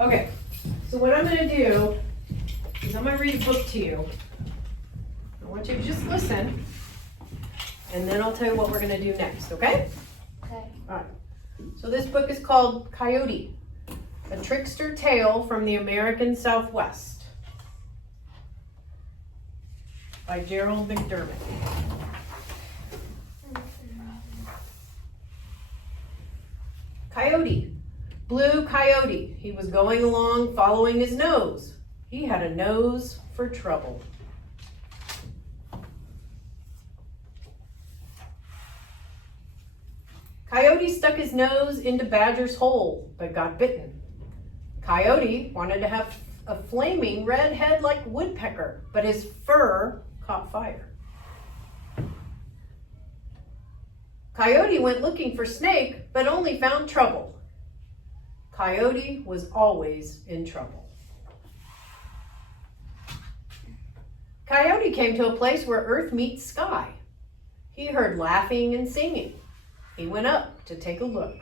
Okay, so what I'm going to do is I'm going to read a book to you. I want you to just listen, and then I'll tell you what we're going to do next, okay? Okay. All right. So this book is called Coyote, a Trickster Tale from the American Southwest by Gerald McDermott. Coyote. Blue Coyote. He was going along following his nose. He had a nose for trouble. Coyote stuck his nose into Badger's hole, but got bitten. Coyote wanted to have a flaming red head like Woodpecker, but his fur caught fire. Coyote went looking for Snake, but only found trouble. Coyote was always in trouble. Coyote came to a place where earth meets sky. He heard laughing and singing. He went up to take a look.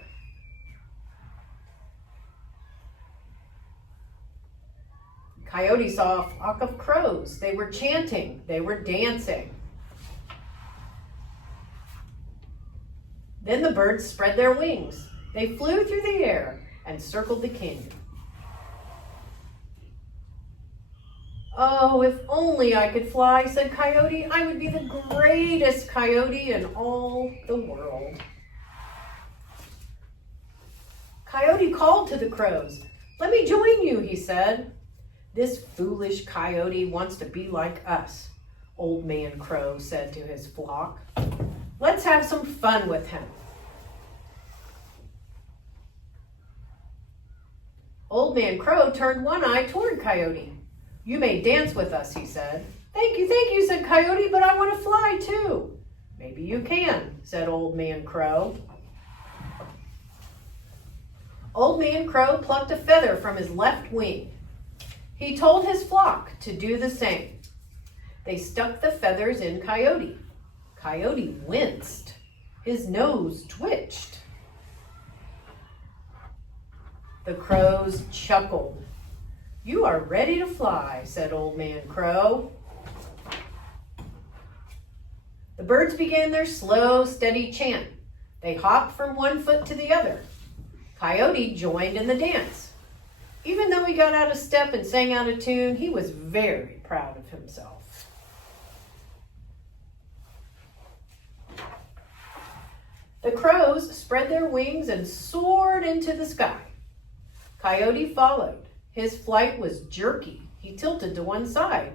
Coyote saw a flock of crows. They were chanting. They were dancing. Then the birds spread their wings. They flew through the air and circled the canyon. Oh, if only I could fly, said Coyote. I would be the greatest coyote in all the world. Coyote called to the crows. Let me join you, he said. This foolish coyote wants to be like us, Old Man Crow said to his flock. Let's have some fun with him. Old Man Crow turned one eye toward Coyote. You may dance with us, he said. Thank you, said Coyote, but I want to fly too. Maybe you can, said Old Man Crow. Old Man Crow plucked a feather from his left wing. He told his flock to do the same. They stuck the feathers in Coyote. Coyote winced. His nose twitched. The crows chuckled. You are ready to fly, said Old Man Crow. The birds began their slow, steady chant. They hopped from one foot to the other. Coyote joined in the dance. Even though he got out of step and sang out of tune, he was very proud of himself. The crows spread their wings and soared into the sky. Coyote followed. His flight was jerky. He tilted to one side.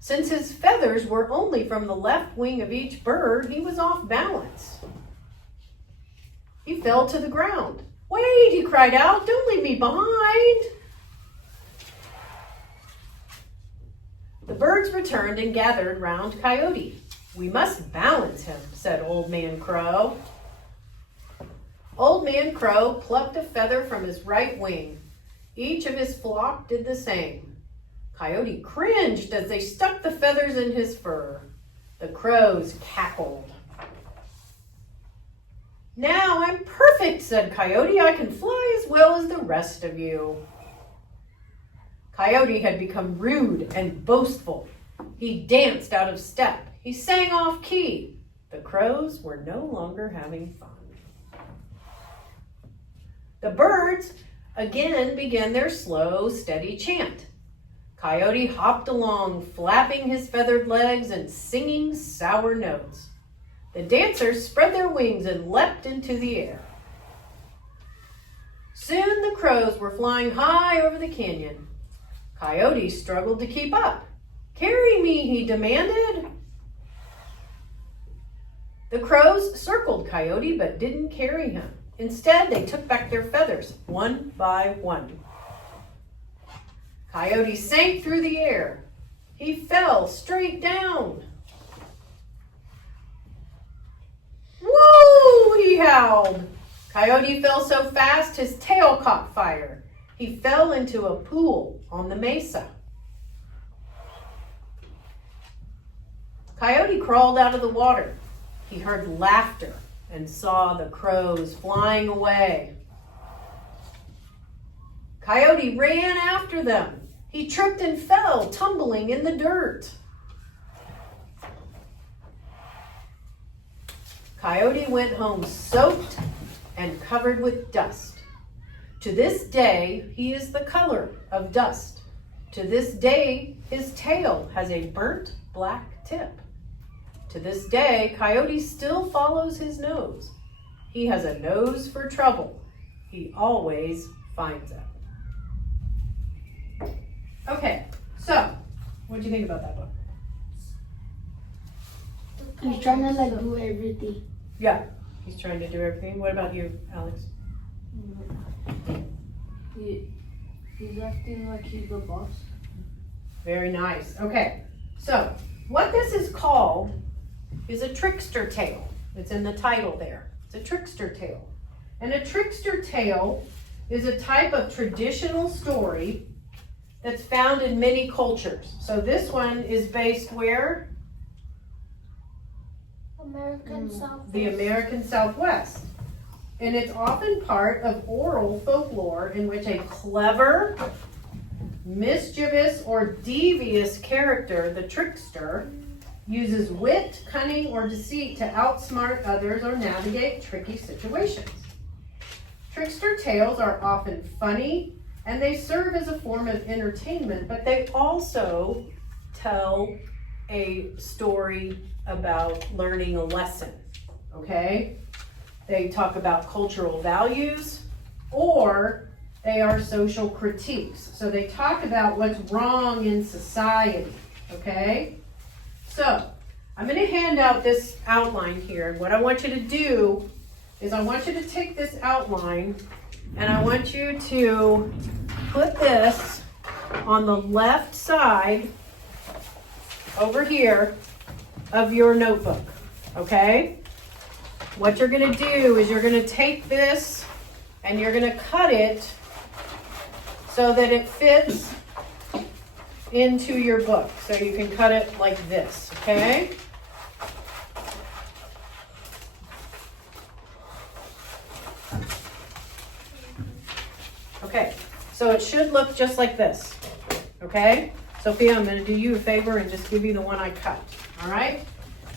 Since his feathers were only from the left wing of each bird, he was off balance. He fell to the ground. Wait, he cried out, don't leave me behind. The birds returned and gathered round Coyote. We must balance him, said Old Man Crow. Old Man Crow plucked a feather from his right wing. Each of his flock did the same. Coyote cringed as they stuck the feathers in his fur. The crows cackled. Now I'm perfect, said Coyote. I can fly as well as the rest of you. Coyote had become rude and boastful. He danced out of step. He sang off key. The crows were no longer having fun. The birds again began their slow, steady chant. Coyote hopped along, flapping his feathered legs and singing sour notes. The dancers spread their wings and leapt into the air. Soon the crows were flying high over the canyon. Coyote struggled to keep up. Carry me, he demanded. The crows circled Coyote but didn't carry him. Instead, they took back their feathers, one by one. Coyote sank through the air. He fell straight down. Woo! He howled. Coyote fell so fast his tail caught fire. He fell into a pool on the mesa. Coyote crawled out of the water. He heard laughter and saw the crows flying away. Coyote ran after them. He tripped and fell, tumbling in the dirt. Coyote went home soaked and covered with dust. To this day, he is the color of dust. To this day, his tail has a burnt black tip. To this day, Coyote still follows his nose. He has a nose for trouble. He always finds it. Okay, so what do you think about that book? He's trying to like do everything. Yeah, he's trying to do everything. What about you, Alex? He's acting like he's the boss. Very nice. Okay, so what this is called is a trickster tale. It's in the title there. It's a trickster tale. And a trickster tale is a type of traditional story that's found in many cultures. So this one is based where? American Southwest. The American Southwest. And it's often part of oral folklore in which a clever, mischievous, or devious character, the trickster, uses wit, cunning, or deceit to outsmart others or navigate tricky situations. Trickster tales are often funny, and they serve as a form of entertainment, but they also tell a story about learning a lesson, okay? They talk about cultural values, or they are social critiques. So they talk about what's wrong in society, okay? So I'm going to hand out this outline here. And what I want you to do is I want you to take this outline and I want you to put this on the left side over here of your notebook, okay? What you're going to do is you're going to take this and you're going to cut it so that it fits into your book. So you can cut it like this, okay? Okay, so it should look just like this, okay? Sophia, I'm going to do you a favor and just give you the one I cut, all right?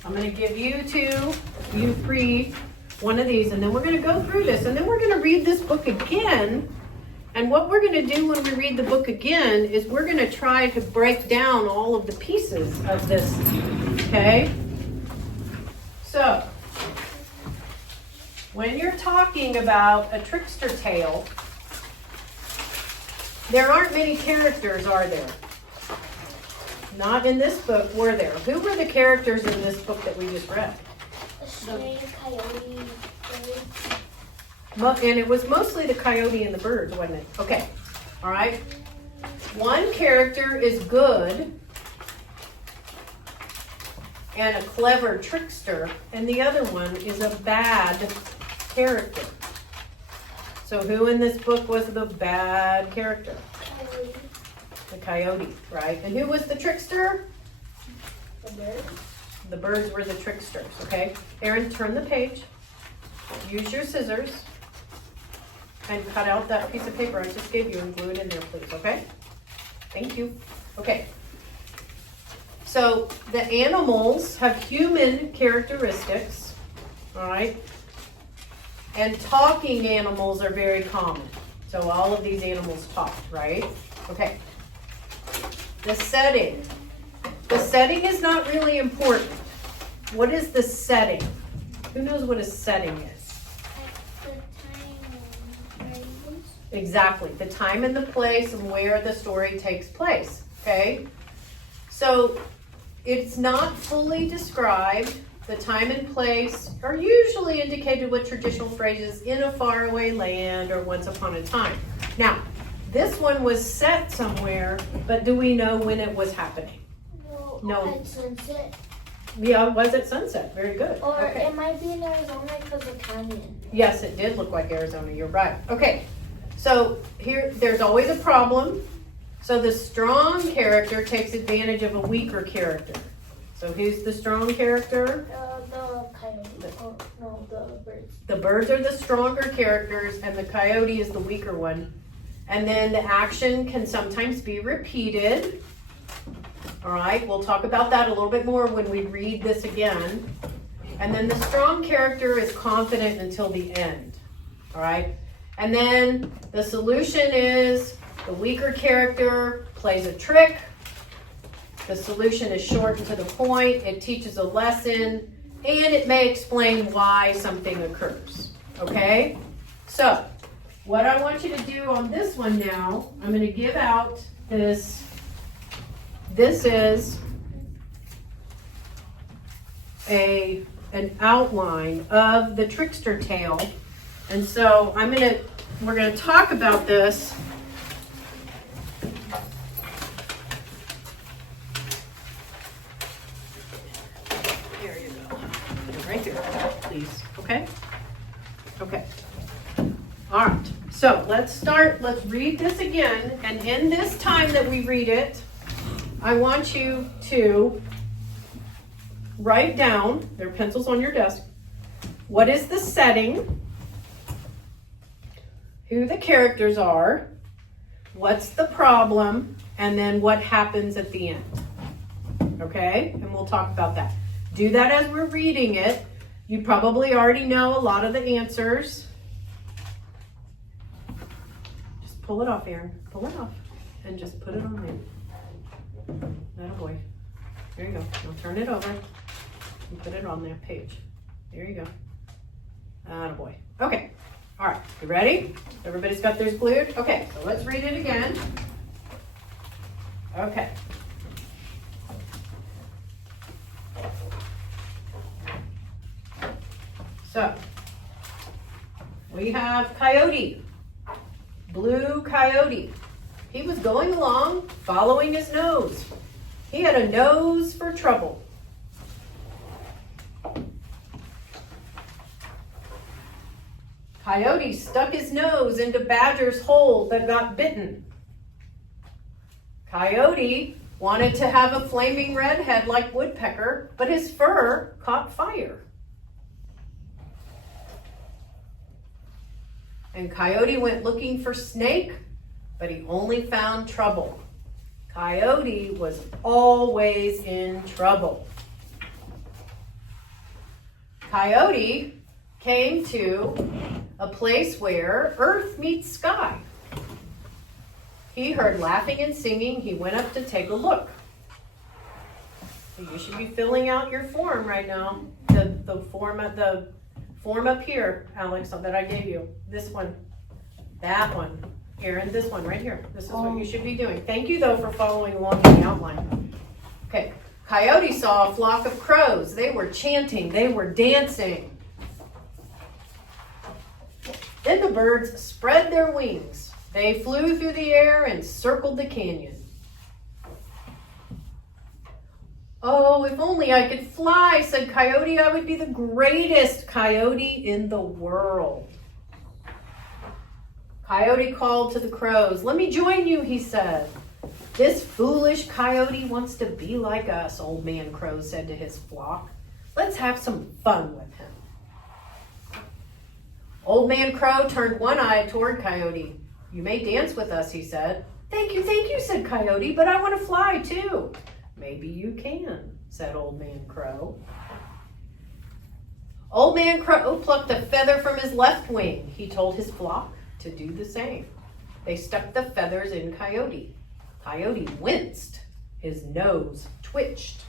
I'm going to give you three, one of these, and then we're going to go through this, and then we're going to read this book again. And what we're going to do when we read the book again is we're going to try to break down all of the pieces of this, okay? So, when you're talking about a trickster tale, there aren't many characters, are there? Not in this book, were there? Who were the characters in this book that we just read? A stray coyote. And it was mostly the coyote and the birds, wasn't it? Okay, all right. One character is good and a clever trickster, and the other one is a bad character. So who in this book was the bad character? Coyote. The coyote, right? And who was the trickster? The bird. The birds were the tricksters, okay? Aaron, turn the page. Use your scissors and cut out that piece of paper I just gave you and glue it in there, please, okay? Thank you. Okay. So the animals have human characteristics, all right? And talking animals are very common. So all of these animals talked, right? Okay. The setting. The setting is not really important. What is the setting? Who knows what a setting is? Exactly, the time and the place and where the story takes place, okay? So it's not fully described. The time and place are usually indicated with traditional phrases, in a faraway land or once upon a time. Now, this one was set somewhere, but do we know when it was happening? No. At sunset. Yeah, it was at sunset. Very good. Or okay. it might be in Arizona because of canyon. Yes, it did look like Arizona. You're right. Okay. So here, there's always a problem. So the strong character takes advantage of a weaker character. So who's the strong character? The coyote. No, the birds. The birds are the stronger characters and the coyote is the weaker one. And then the action can sometimes be repeated. All right, we'll talk about that a little bit more when we read this again. And then the strong character is confident until the end. All right, and then the solution is the weaker character plays a trick. The solution is short and to the point. It teaches a lesson, and it may explain why something occurs. Okay, so what I want you to do on this one now, I'm going to give out this. This is an outline of the Trickster tale, and so we're gonna talk about this. There you go. Right there, please. Okay. Okay. All right. So let's start. Let's read this again, and in this time that we read it, I want you to write down, there are pencils on your desk, what is the setting, who the characters are, what's the problem, and then what happens at the end. Okay? And we'll talk about that. Do that as we're reading it. You probably already know a lot of the answers. Just pull it off, Aaron. Pull it off. And just put it on there. Attaboy. There you go. Now turn it over and put it on that page. There you go. Attaboy. Okay. All right. You ready? Everybody's got theirs glued? Okay. So let's read it again. Okay. So we have Coyote. Blue Coyote. He was going along, following his nose. He had a nose for trouble. Coyote stuck his nose into Badger's hole that got bitten. Coyote wanted to have a flaming red head like Woodpecker, but his fur caught fire. And Coyote went looking for Snake, but he only found trouble. Coyote was always in trouble. Coyote came to a place where earth meets sky. He heard laughing and singing. He went up to take a look. You should be filling out your form right now. The form up here, Alex, that I gave you. This one, that one. Aaron, this one right here. This is what you should be doing. Thank you, though, for following along in the outline. Okay. Coyote saw a flock of crows. They were chanting. They were dancing. Then the birds spread their wings. They flew through the air and circled the canyon. Oh, if only I could fly, said Coyote. I would be the greatest coyote in the world. Coyote called to the crows. Let me join you, he said. This foolish coyote wants to be like us, Old Man Crow said to his flock. Let's have some fun with him. Old Man Crow turned one eye toward Coyote. You may dance with us, he said. Thank you, said Coyote, but I want to fly too. Maybe you can, said Old Man Crow. Old Man Crow plucked a feather from his left wing. He told his flock to do the same. They stuck the feathers in Coyote. Coyote winced. His nose twitched.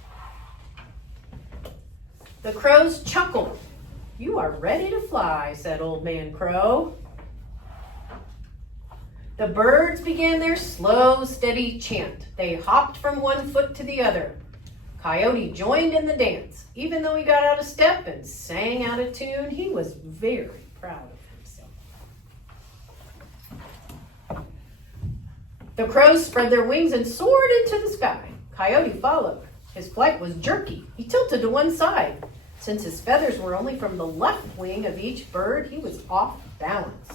The crows chuckled. You are ready to fly, said Old Man Crow. The birds began their slow, steady chant. They hopped from one foot to the other. Coyote joined in the dance. Even though he got out of step and sang out of tune, he was very proud of himself. The crows spread their wings and soared into the sky. Coyote followed. His flight was jerky. He tilted to one side. Since his feathers were only from the left wing of each bird, he was off balance.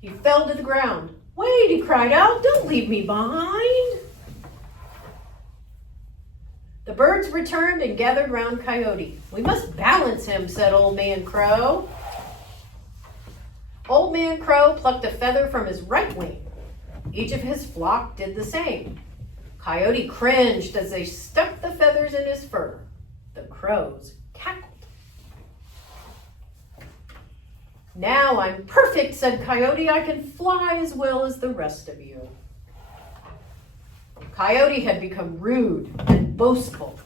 He fell to the ground. Wait, he cried out, don't leave me behind. The birds returned and gathered round Coyote. We must balance him, said Old Man Crow. Old Man Crow plucked a feather from his right wing. Each of his flock did the same. Coyote cringed as they stuck the feathers in his fur. The crows cackled. "Now I'm perfect," said Coyote. "I can fly as well as the rest of you." Coyote had become rude and boastful.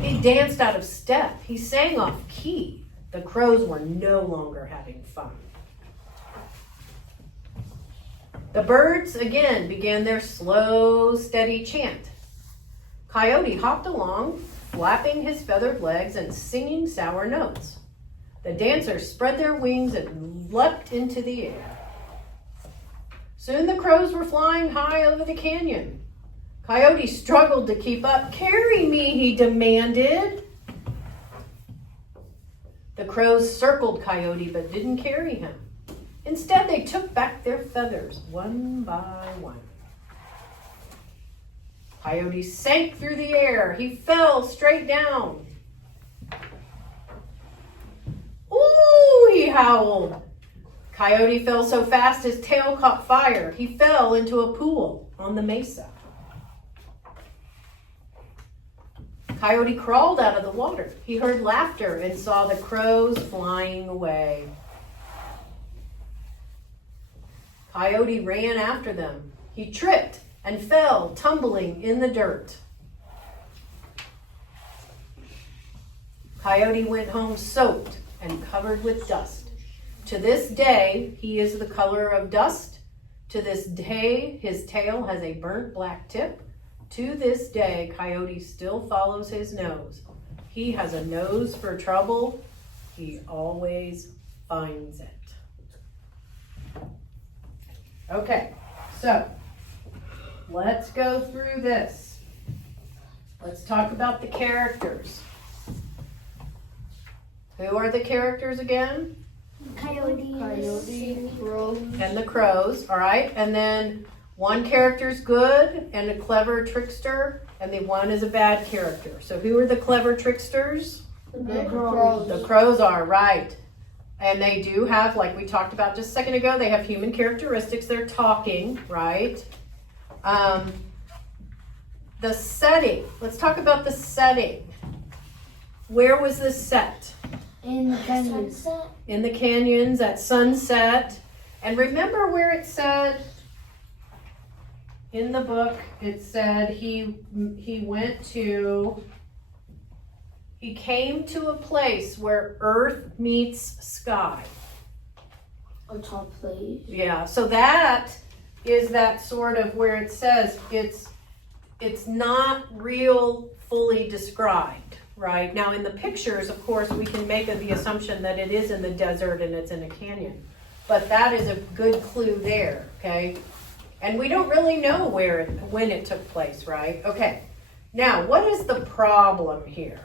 He danced out of step. He sang off key. The crows were no longer having fun. The birds again began their slow, steady chant. Coyote hopped along, flapping his feathered legs and singing sour notes. The dancers spread their wings and leapt into the air. Soon the crows were flying high over the canyon. Coyote struggled to keep up. "Carry me," he demanded. The crows circled Coyote but didn't carry him. Instead, they took back their feathers one by one. Coyote sank through the air. He fell straight down. "Ooh," he howled. Coyote fell so fast his tail caught fire. He fell into a pool on the mesa. Coyote crawled out of the water. He heard laughter and saw the crows flying away. Coyote ran after them. He tripped and fell, tumbling in the dirt. Coyote went home soaked and covered with dust. To this day, he is the color of dust. To this day, his tail has a burnt black tip. To this day, Coyote still follows his nose. He has a nose for trouble. He always finds it. Okay, so let's go through this. Let's talk about the characters. Who are the characters again? Coyote, crows. And the crows, all right? And then one character's good and a clever trickster, and the one is a bad character. So who are the clever tricksters? The crows. The crows are, right. And they do have, like we talked about just a second ago, they have human characteristics. They're talking, right? The setting. Let's talk about the setting. Where was this set? In the canyons. In the canyons at sunset. And remember where it said in the book, it said he came to a place where earth meets sky. A top place. Yeah, so that is that sort of where it says it's not real fully described, right? Now in the pictures, of course, we can make the assumption that it is in the desert and it's in a canyon. But that is a good clue there, okay? And we don't really know when it took place, right? Okay, now what is the problem here?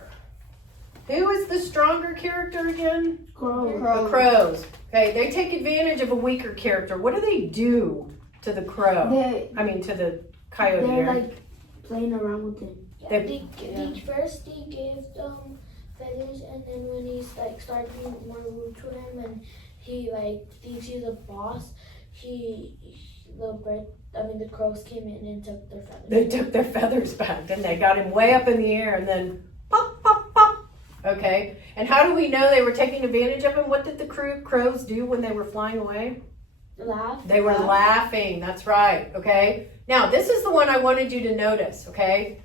Who is the stronger character again? Crows. The crows. Okay, they take advantage of a weaker character. What do they do to the crow? To the coyote. They're like playing around with it. First they gave them feathers, and then when he's like started being more rude to him, and he like thinks he's a boss, the crows came in and took their feathers. They took their feathers back, and they got him way up in the air, and then pop, pop, pop. Okay, and how do we know they were taking advantage of him? What did the crows do when they were flying away? Laugh. They were laughing. That's right. Okay. Now this is the one I wanted you to notice. Okay.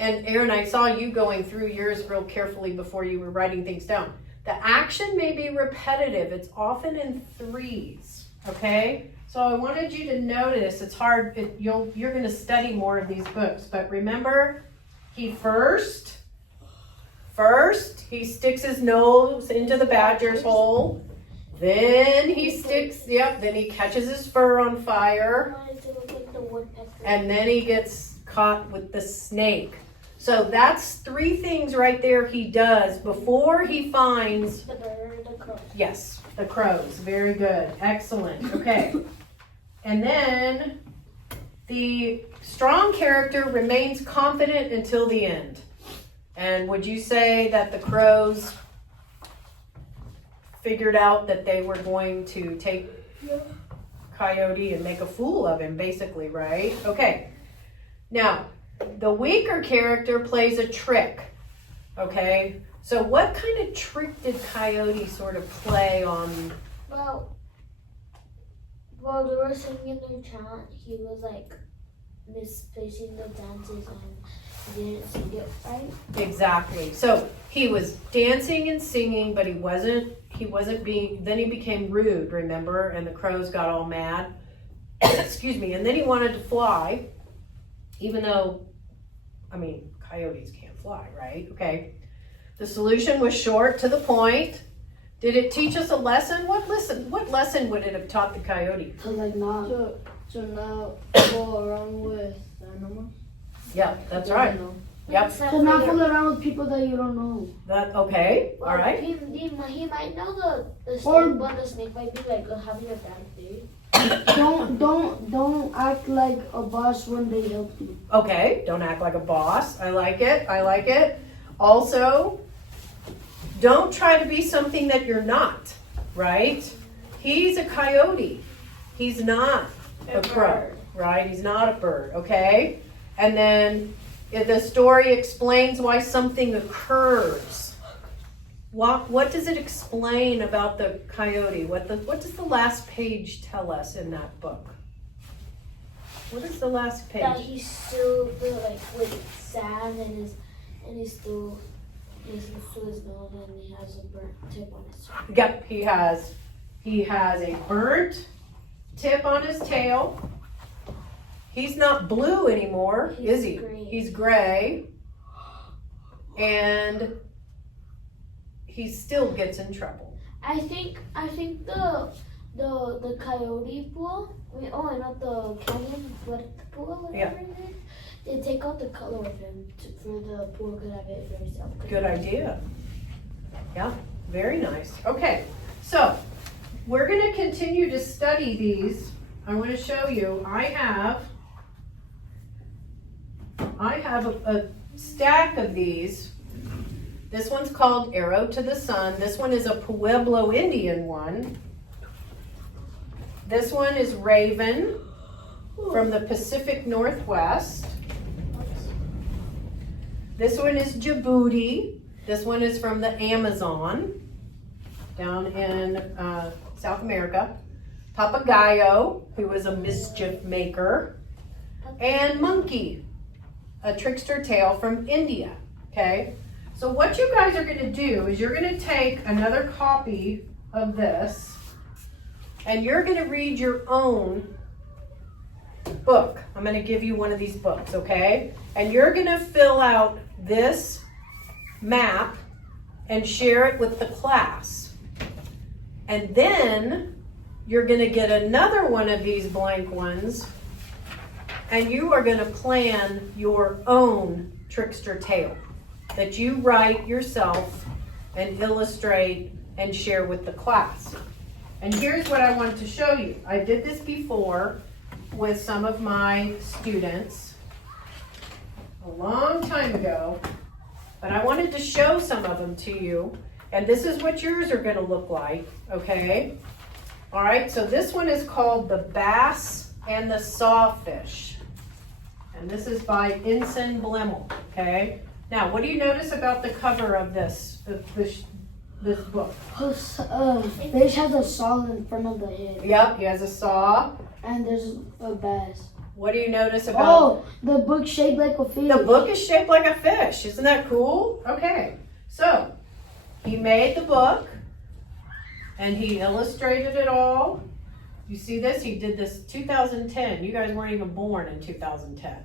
And Aaron, I saw you going through yours real carefully before you were writing things down. The action may be repetitive. It's often in threes. Okay. So I wanted you to notice. It's hard. You're going to study more of these books, but remember, he first he sticks his nose into the badger's hole. Then then he catches his fur on fire. And then he gets caught with the snake. So that's three things right there he does before he finds the crows. Yes, the crows. Very good. Excellent. Okay. And then the strong character remains confident until the end. And would you say that the crows figured out that they were going to take Coyote and make a fool of him, basically, right? Okay. Now, the weaker character plays a trick. Okay. So what kind of trick did Coyote sort of play on? Well, while they were singing their chant, he was like misplacing the dances and he didn't sing it right. Exactly. So he was dancing and singing, but he wasn't being, then he became rude, remember? And the crows got all mad. Excuse me. And then he wanted to fly, even though, coyotes can't fly, right? Okay. The solution was short, to the point. Did it teach us a lesson? What lesson would it have taught the coyote? To like not go around with animals. Yeah, that's right. Yep. To not fool around with people that you don't know. That okay? Well, all right. He might know the Or- snake, but the snake might be like having a bad day. Don't act like a boss when they help you. Okay. Don't act like a boss. I like it. Also, don't try to be something that you're not. Right? He's a coyote. He's not a crow. Right? He's not a bird. Okay. And then the story explains why something occurs. What does it explain about the coyote? What does the last page tell us in that book? What is the last page? That he's still with sand and he's still through his nose and he has a burnt tip on his tail. Yep, he has a burnt tip on his tail. He's not blue anymore, is he? Gray. He's gray. And he still gets in trouble. I think the coyote pool. Not the canyon, but the pool, whatever it is. They take out the color of him for the pool could have it very self. Good idea. Yeah, very nice. Okay, so we're going to continue to study these. I want to show you. I have a stack of these. This one's called Arrow to the Sun. This one is a Pueblo Indian one. This one is Raven from the Pacific Northwest. This one is Djibouti. This one is from the Amazon down in South America. Papagayo, who is a mischief maker. And Monkey, a trickster tale from India. Okay? So what you guys are going to do is you're going to take another copy of this and you're going to read your own book. I'm going to give you one of these books, okay? And you're going to fill out this map and share it with the class. And then you're going to get another one of these blank ones and you are going to plan your own trickster tale that you write yourself and illustrate and share with the class. And here's what I want to show you. I did this before with some of my students a long time ago, but I wanted to show some of them to you. And this is what yours are going to look like, okay? All right, so this one is called The Bass and the Sawfish. And this is by Ensign Blemmel, okay? Now, what do you notice about the cover of this book? Fish has a saw in front of the head. Yep, he has a saw. And there's a bass. What do you notice about? Oh, the book shaped like a fish. The book is shaped like a fish. Isn't that cool? Okay, so he made the book and he illustrated it all. You see this? He did this 2010. You guys weren't even born in 2010.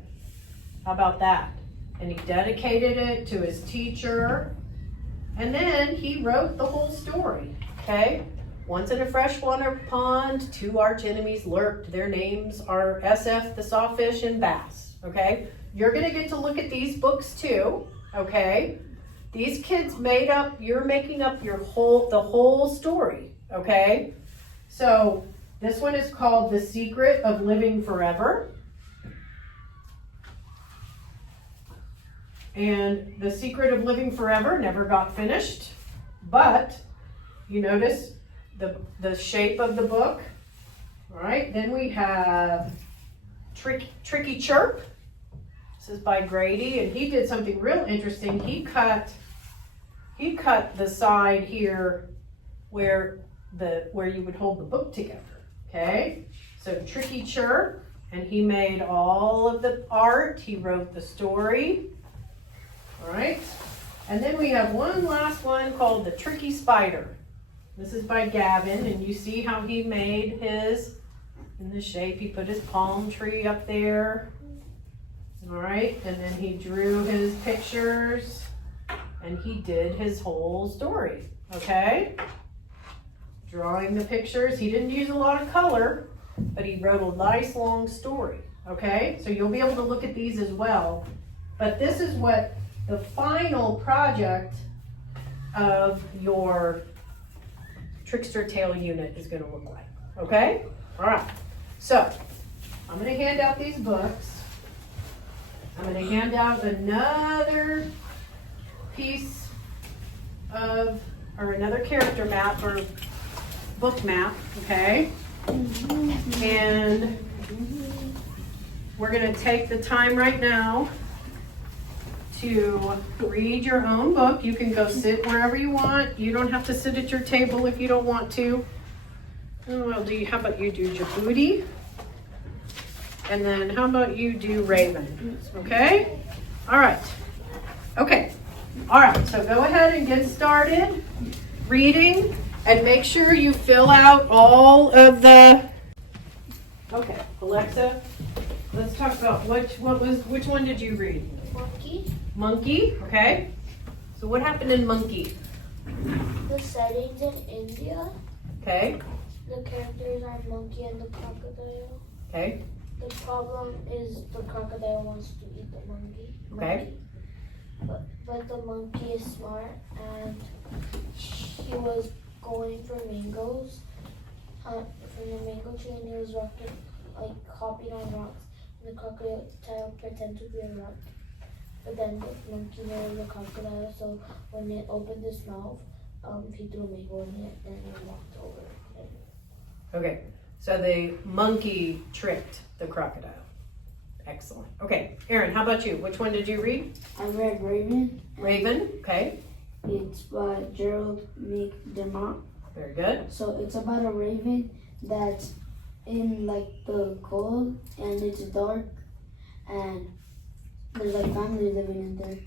How about that? And he dedicated it to his teacher. And then he wrote the whole story, okay? Once in a freshwater pond, two arch enemies lurked. Their names are SF, the Sawfish, and Bass, okay? You're gonna get to look at these books too, okay? These kids you're making up the whole story, okay? So this one is called The Secret of Living Forever. And The Secret of Living Forever never got finished, but you notice the shape of the book All right, then we have Tricky Chirp. This is by Grady, and he did something real interesting. He cut the side here where you would hold the book together. Okay, so Tricky Chirp, and he made all of the art. He wrote the story. All right, and then we have one last one called the Tricky Spider. This is by Gavin, and you see how he made his in the shape. He put his palm tree up there. All right, and then he drew his pictures, and he did his whole story. Okay, drawing the pictures. He didn't use a lot of color, but he wrote a nice long story. Okay, so you'll be able to look at these as well. But this is what the final project of your Trickster tail unit is going to look like. Okay, all right. So I'm going to hand out these books. I'm going to hand out another piece of, or another character map or book map, okay? And we're going to take the time right now to read your own book. You can go sit wherever you want. You don't have to sit at your table if you don't want to. Well, how about you do Djibouti? And then how about you do Raven? Okay? All right. Okay. All right. So go ahead and get started reading, and make sure you fill out all of the. Okay, Alexa. Let's talk about which one did you read? Monkey. Monkey. Okay. So what happened in Monkey? The settings in India. Okay. The characters are monkey and the crocodile. Okay. The problem is the crocodile wants to eat the monkey. Okay. But the monkey is smart, and he was going for mangoes from the mango tree, and he was hopping on rocks. And the crocodile pretended to be a rock. But then the monkey knew the crocodile, so when it opened its mouth, he threw a mango in it, and it walked over it. Okay. So the monkey tricked the crocodile. Excellent. Okay, Aaron, how about you? Which one did you read? I read Raven. Raven. Okay. It's by Gerald McDermott. Very good. So it's about a raven that's in the cold, and it's dark, and there's family living in there,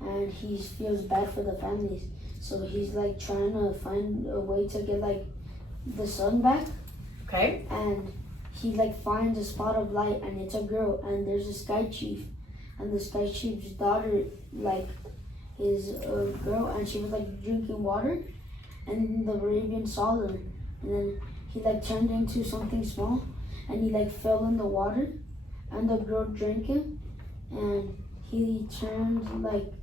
and he feels bad for the families. So he's trying to find a way to get the sun back. Okay. And he finds a spot of light, and it's a girl, and there's a sky chief, and the sky chief's daughter is a girl, and she was drinking water, and the raven saw them, and then he turned into something small, and he fell in the water, and the girl drank him, and he turned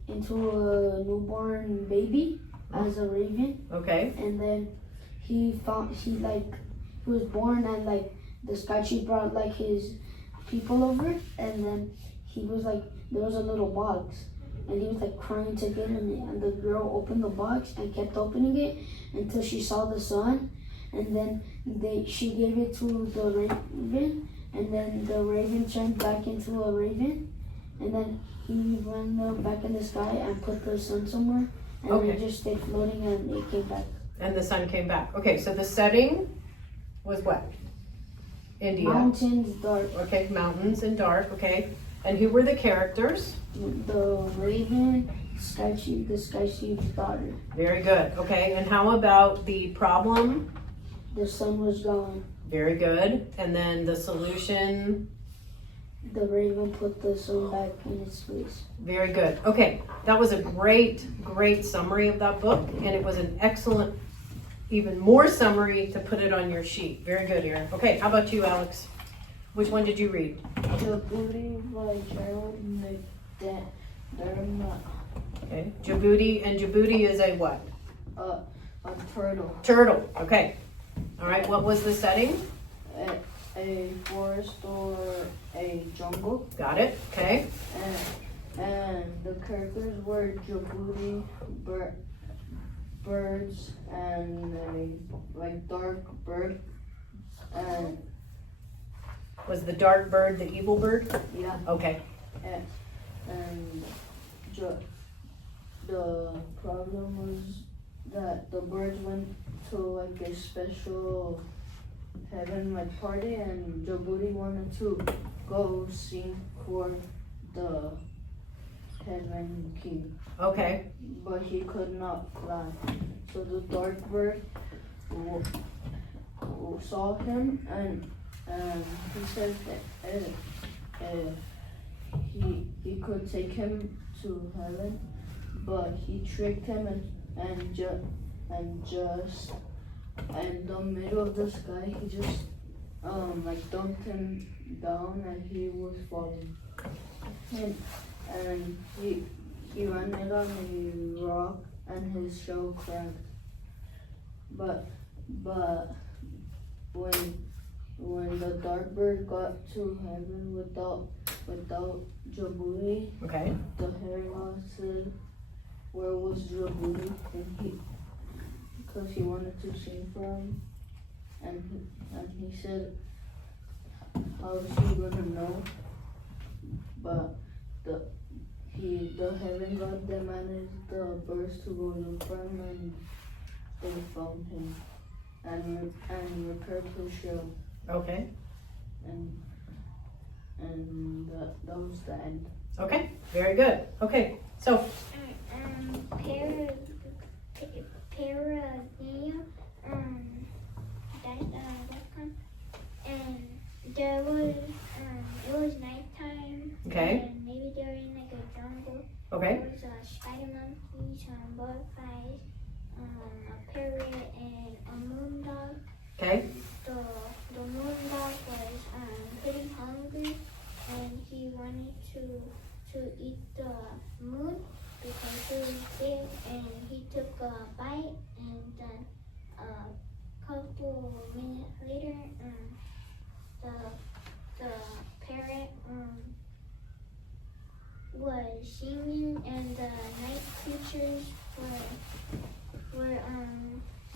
into a newborn baby as a raven. Okay. And then he was born, and the sky chief brought his people over, and then he was there was a little box, and he was crying to get in it, and the girl opened the box and kept opening it until she saw the sun, and then she gave it to the raven, and then the raven turned back into a raven, and then he went back in the sky and put the sun somewhere, and Okay. it just stayed floating, and it came back. And the sun came back. Okay, so the setting was what? India. Mountains, dark. Okay, mountains and dark. Okay. And who were the characters? The raven, sky chief, the sky chief's daughter. Very good. Okay, and how about the problem? The sun was gone. Very good. And then the solution? The raven put the sun back in its place. Very good. Okay, that was a great summary of that book, and it was an excellent, even more summary to put it on your sheet. Very good, Aaron. Okay, how about you, Alex? Which one did you read? Djibouti by Gerald McDermott. Okay, Djibouti, and Djibouti is a what? A turtle. Turtle. Okay. All right, what was the setting? A forest or a jungle. Got it. Okay. And the characters were Djibouti, birds, and a dark bird, and Was the dark bird the evil bird? Yeah. Okay. And the problem was that the birds went to like a special heaven like party, and Djibouti wanted to go sing for the heaven king, Okay. but he could not fly. So the dark bird saw him, and he said that he could take him to heaven, but he tricked him and just in the middle of the sky he just like dumped him down, and he was falling. And he landed on a rock and his shell cracked. But when the dark bird got to heaven without Djibouti, Okay. the herald said, "Where was Djibouti?" And because he wanted to sing for him, and he said, "How is he gonna know?" But the heaven god demanded the birds to go look for him, and they found him and repaired his shell, Okay. and that was the end. Okay. Very good. Okay. So, and there was it was nighttime. Okay. And maybe they're in like a jungle. okay. There was a spider monkey, some butterflies, a parrot, and a moon dog. Okay. The moon dog was pretty hungry, and he wanted to eat the moon because it was big, and he took a bite, and then a couple minutes later, the parrot was singing, and the night creatures were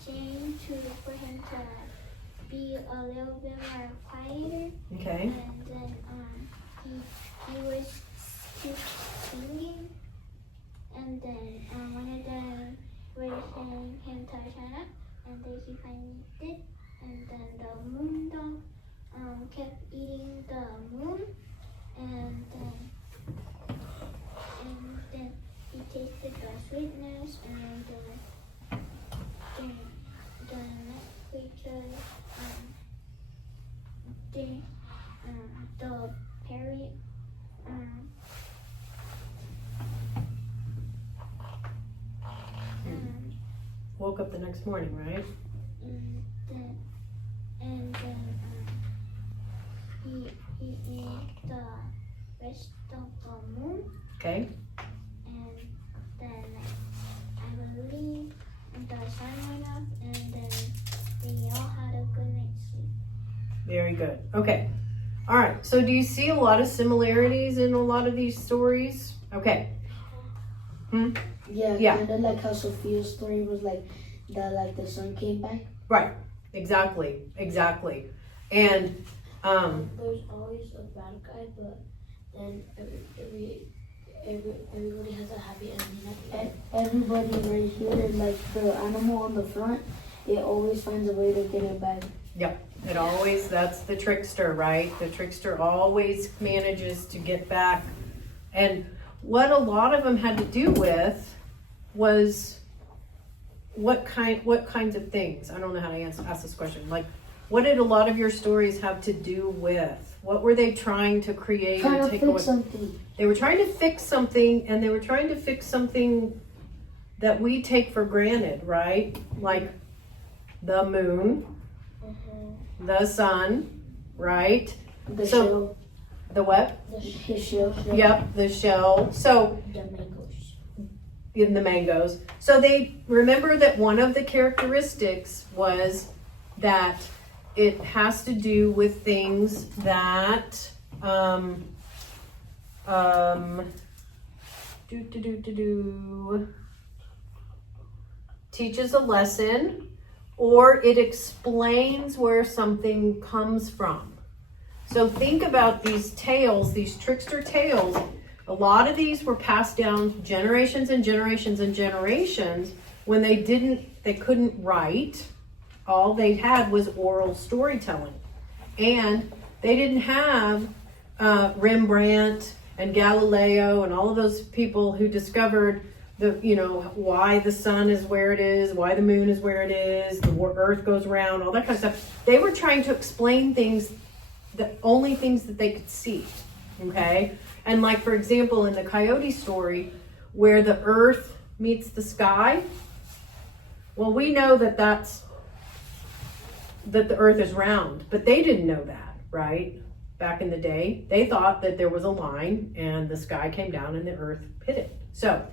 saying for him to be a little bit more quieter. Okay. And then he was keep singing, and then one of them were saying him to shut up, and then he finally did, and then the moon dog kept eating the moon, and then he tasted the sweetness, and then the night creatures the parrot Woke up the next morning, right? and then he ate the rest of the moon, Okay. and then I believe the sun went up, and then we all had a good night's sleep. Very good. Okay. All right. So do you see a lot of similarities in a lot of these stories? Okay. Yeah, Yeah. kind of like how Sophia's story was like that, like the sun came back. Right. Exactly. Exactly. And there's always a bad guy, but then everybody has a happy ending at the end. Everybody right here, like the animal on the front, it always finds a way to get it back. it always, that's the trickster, right? The trickster always manages to get back. And what a lot of them had to do with was what kinds of things? I don't know how to ask this question. Like, what did a lot of your stories have to do with? What were they trying to create Trying or to take fix away? something. They were trying to fix something, and they were trying to fix something that we take for granted, right? Like the moon, the sun, right? The So- shell. The what? His shell. Yep, the shell. So The mangoes. in the mangoes. So they remember that one of the characteristics was that it has to do with things that teaches a lesson, or it explains where something comes from. So think about these tales, these trickster tales. A lot of these were passed down generations and generations and generations when they couldn't write. All they had was oral storytelling. And they didn't have Rembrandt and Galileo and all of those people who discovered why the sun is where it is, why the moon is where it is, the earth goes around, all that kind of stuff. They were trying to explain things, only things that they could see, okay? And like, for example, in the coyote story, where the earth meets the sky, well, we know that the earth is round, but they didn't know that, right? Back in the day, they thought that there was a line and the sky came down and the earth hit it. So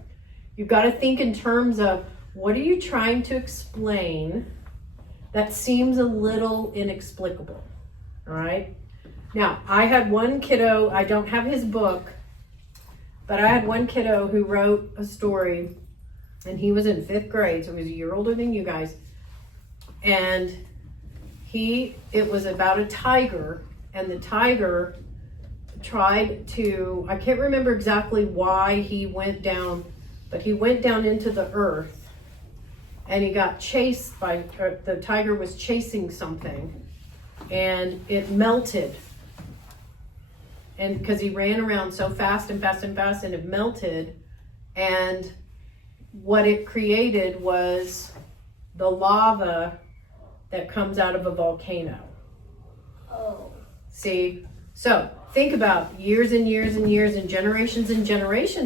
you've got to think in terms of, what are you trying to explain that seems a little inexplicable, all right? Now, I had one kiddo, I don't have his book, but I had one kiddo who wrote a story, and he was in 5th grade, so he was a year older than you guys, and it was about a tiger, and the tiger tried to, I can't remember exactly why he went down, but he went down into the earth, and he got chased by, the tiger was chasing something, and it melted. And because he ran around so fast and fast and fast, and it melted, and what it created was the lava that comes out of a volcano. Oh. See? So think about years and years and years and generations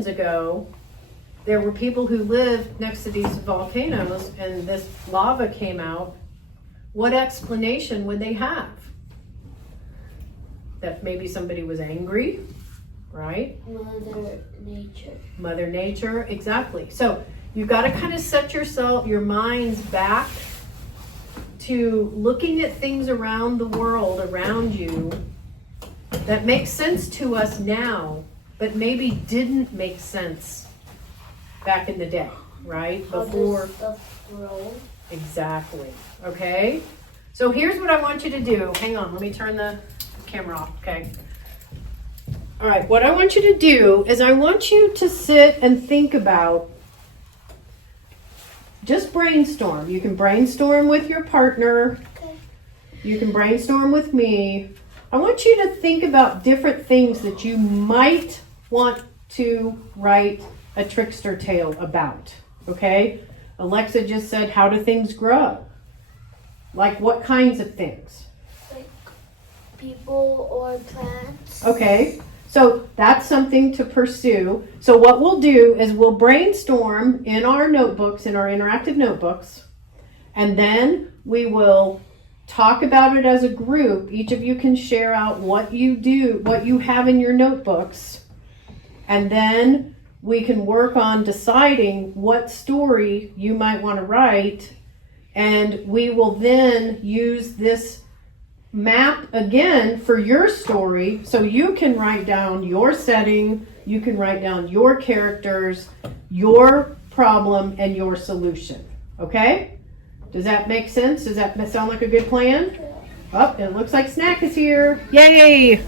ago, there were people who lived next to these volcanoes, and this lava came out. What explanation would they have? That maybe somebody was angry, right? Mother Nature, exactly. So you've got to kind of set your minds back to looking at things around the world, around you, that make sense to us now, but maybe didn't make sense back in the day, right? Before stuff grow. Exactly. Okay? So here's what I want you to do. Hang on, let me turn the camera off, okay? All right, what I want you to do is I want you to sit and think about, just brainstorm. You can brainstorm with your partner. Okay. You can brainstorm with me. I want you to think about different things that you might want to write a trickster tale about, okay? Alexa just said, how do things grow? Like what kinds of things? Like people or plants. Okay, so that's something to pursue. So what we'll do is we'll brainstorm in our notebooks, in our interactive notebooks, and then we will talk about it as a group. Each of you can share out what you do, what you have in your notebooks, and then we can work on deciding what story you might want to write, and we will then use this map again for your story, so you can write down your setting, you can write down your characters, your problem, and your solution. Okay? Does that make sense? Does that sound like a good plan? Oh, it looks like Snack is here. Yay!